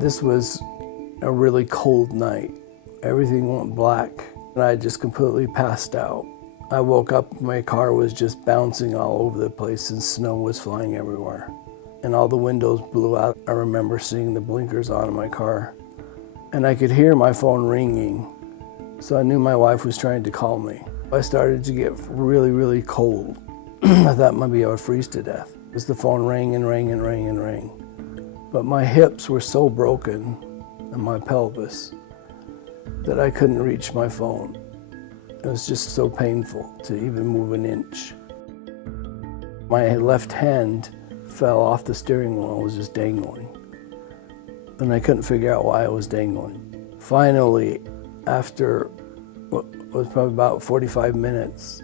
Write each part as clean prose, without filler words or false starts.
This was a really cold night. Everything went black, and I just completely passed out. I woke up, my car was just bouncing all over the place and snow was flying everywhere. And all the windows blew out. I remember seeing the blinkers on in my car. And I could hear my phone ringing, so I knew my wife was trying to call me. I started to get really, really cold. I thought maybe I would freeze to death. As the phone rang and rang and rang and rang. But my hips were so broken, and my pelvis, that I couldn't reach my phone. It was just so painful to even move an inch. My left hand fell off the steering wheel and was just dangling. And I couldn't figure out why it was dangling. Finally, after what was probably about 45 minutes,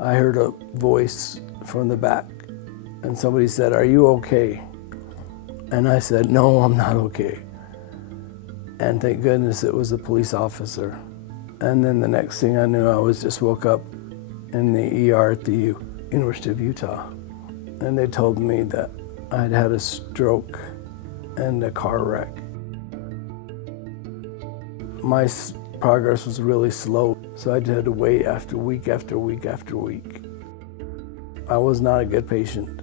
I heard a voice from the back, and somebody said, "Are you okay?" And I said, "No, I'm not okay." And thank goodness it was a police officer. And then the next thing I knew, I was just woke up in the ER at the University of Utah. And they told me that I'd had a stroke and a car wreck. My progress was really slow, so I had to wait after week after week after week. I was not a good patient.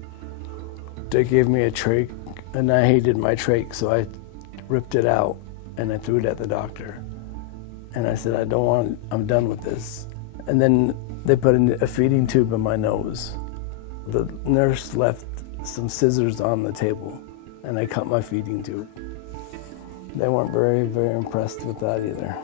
They gave me a trach, and I hated my trach, so I ripped it out and I threw it at the doctor. And I said, I'm done with this. And then they put a feeding tube in my nose. The nurse left some scissors on the table, and I cut my feeding tube. They weren't very, very impressed with that either.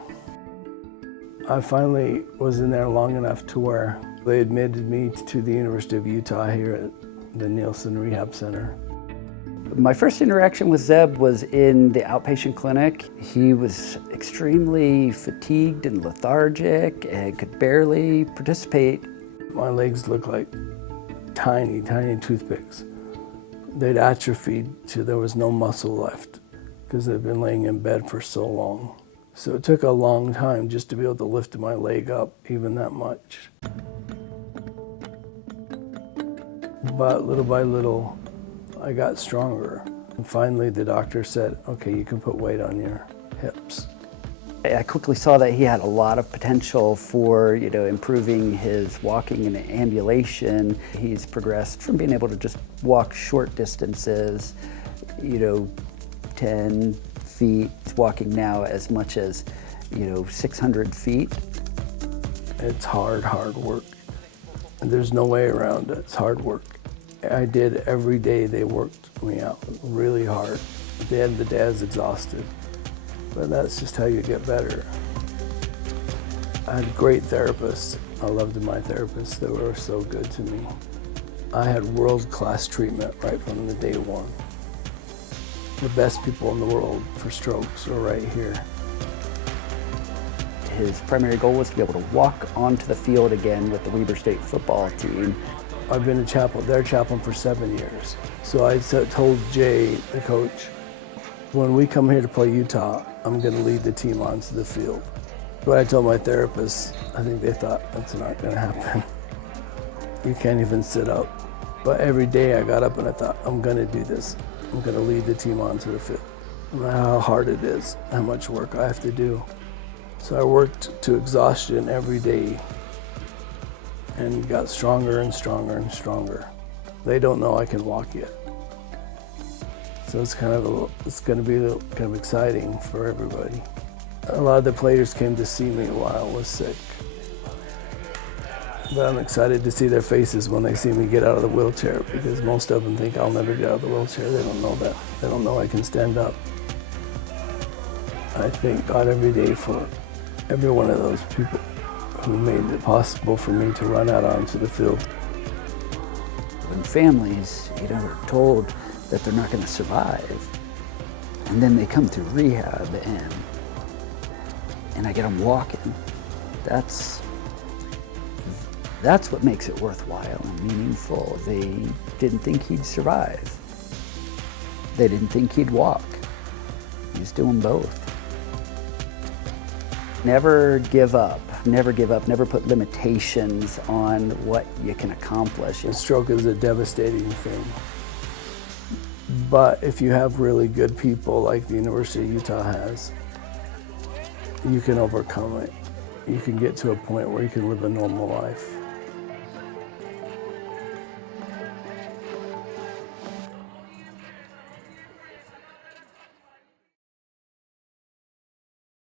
I finally was in there long enough to where they admitted me to the University of Utah here at the Neilsen Rehab Center. My first interaction with Zeb was in the outpatient clinic. He was extremely fatigued and lethargic and could barely participate. My legs looked like tiny, tiny toothpicks. They'd atrophied till there was no muscle left because I'd been laying in bed for so long. So it took a long time just to be able to lift my leg up even that much. But little by little, I got stronger. And finally the doctor said, "Okay, you can put weight on your hips." I quickly saw that he had a lot of potential for, improving his walking and ambulation. He's progressed from being able to just walk short distances, 10 feet, walking now as much as, 600 feet. It's hard work. And there's no way around it. It's hard work. I did every day. They worked me out really hard. At the end of the day, I was exhausted. But that's just how you get better. I had great therapists. I loved my therapists. They were so good to me. I had world-class treatment right from the day one. The best people in the world for strokes are right here. His primary goal was to be able to walk onto the field again with the Weber State football team. I've been their chaplain for 7 years. So I told Jay, the coach, when we come here to play Utah, I'm going to lead the team onto the field. But I told my therapist, I think they thought that's not going to happen. You can't even sit up. But every day I got up and I thought, I'm going to do this. I'm going to lead the team onto the field. No matter how hard it is, how much work I have to do. So I worked to exhaustion every day and got stronger and stronger and stronger. They don't know I can walk yet. So it's going to be kind of exciting for everybody. A lot of the players came to see me while I was sick. But I'm excited to see their faces when they see me get out of the wheelchair, because most of them think I'll never get out of the wheelchair. They don't know that. They don't know I can stand up. I thank God every day for every one of those people who made it possible for me to run out onto the field. When families, are told that they're not going to survive, and then they come through rehab and I get them walking, that's what makes it worthwhile and meaningful. They didn't think he'd survive. They didn't think he'd walk. He's doing both. Never give up. Never give up. Never put limitations on what you can accomplish. A stroke is a devastating thing. But if you have really good people like the University of Utah has, you can overcome it. You can get to a point where you can live a normal life.